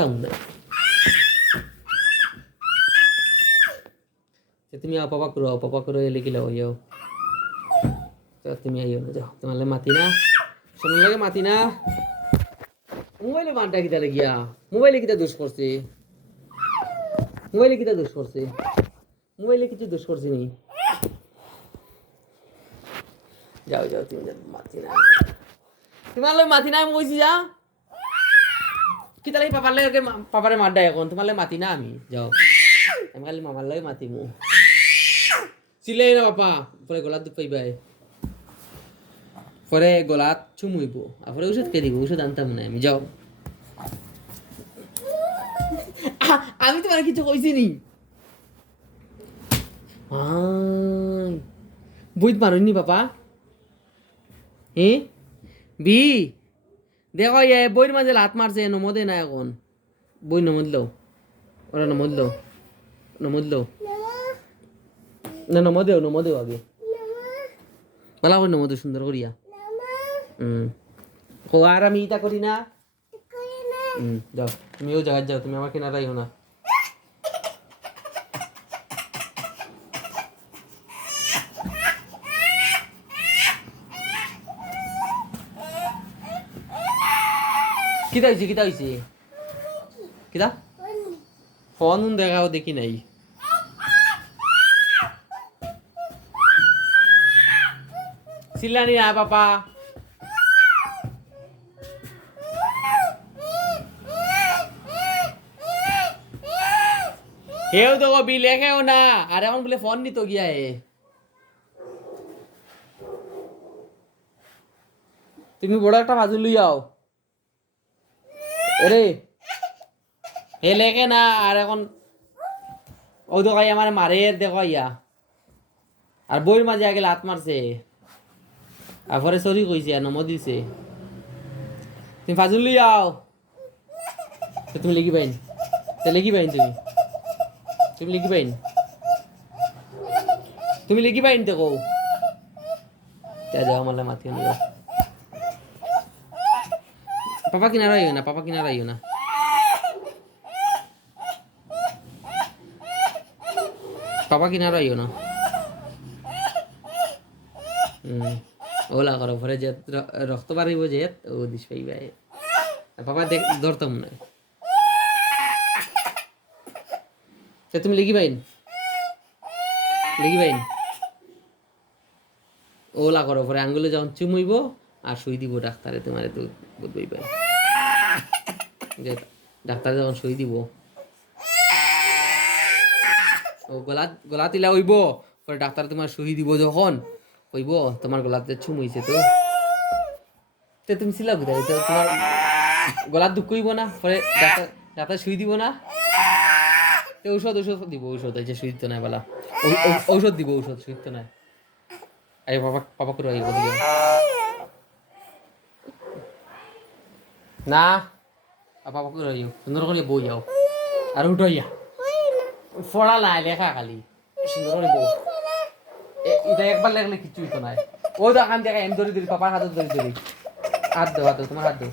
রাখতাম না। তুমি পাপা করো এলে কি লাও যাও। তুমি আইও না যাও, তোমার মাতি না, শোনার লাগে মাতি না। মোবাইলে মানটা কিতা লাগিয়া, মোবাইলে কিতা দোষ করছে, মোবাইলে কিতা দোষ করছে, মোবাইলে কিছু দোষ করছে নি। যাও যাও, তুমি মাতি না, তোমার লাগে মাতি না, আমি কইছি যা। কিতা লাগে পাপার লাগে, পাপারে মার দেয় এখন, তোমার লাগে মাতি না আমি, যাও। আমি খালি মামার লাগে মাতিমু। চিলাই না বাপা, পরে গলাত দুধ পাইবাই, পরে গলাত চুমুইব, আর পরে ওষুধ কে দিব, ওষুধ আনতাম না আমি, যাও। আমি তোমার কিছু কইছি নি? বইত মারুনি বাপা। বি দেখো বইয়ের মাঝে লাত মারছে, নমদে না এখন, বই নমদলো, ওরা নমদলো, নমদলো না, নমদেও আগে ভালো করে নমদে সুন্দর করিয়া। আর আমি ইটা করি না। যাও, তুমি ও জায়গায় যাও, তুমি আমার কিনারাই হো না। কিতা হয়েছে, কিতা হয়েছে, কিতা ফোন দেখাও দেখি নাই। চিল্লানি না পাপা। হেও তো বিল লেখেও না, আর এখন বলে ফোন নিত গিয়া তুমি বড় একটা বাজু লই যাও রে। হে লেখে না, আর এখন ও তো আমার মারে দেখো ইয়া, আর বইয়ের মাঝে আগে লাত মারছে, আর পরে সরি কইছে, আর নমো দিছে। তুমি ফাজুল লই যাও, তুমি লিখি পাইন, লিখি পাইন, তুমি লিখি পাইন, তুমি লিখি পাইন তো কও। যাও আমার মাতি না, পাপা কিনারা আইও না, পাপা কিনারা আইও না। পাপা কিনারা আইও না। ওলা করো, পরে যে রক্ত বাড়িব যে ও দিস পাইবা, পাপা দেখ ধরতাম না। তুমি লিখি পাইন, লিখি পাইন, ওলা করো, পরে আঙ্গুলে যখন চুমুইব আর সুই দিব ডাক্তারে, তোমার তো বুঝবই পাই, ডাক্তার যখন সুই দিব ও গলা তিলা হইব, পরে ডাক্তার তোমার সুই দিব যখন কইব তোমার গলাতে চুমুইছে, তো তুমি ছিলাও কি, তোমার গলার দুঃখ হইব না, পরে ডাক্তার সুই দিব না, ঔষধ দিব, ঔষধ হয়েছে, সুই তো নাই বলা, ঔষধ দিব, ঔষধ সুই তো নাই। আরে পাপা করে আইব দিকে না, পাপা করে আইও, সুন্দর করে বই যাও, আর উঠাইয়া পড়া নাই লেখা খালি সুন্দর করে বউ, এটা একবার লেখলে কিচ্ছুই তো নাই। ও তো আকান দেখা এম ধরি পাপার হাত ধরি, হাত দাও, তোমার হাত দাও।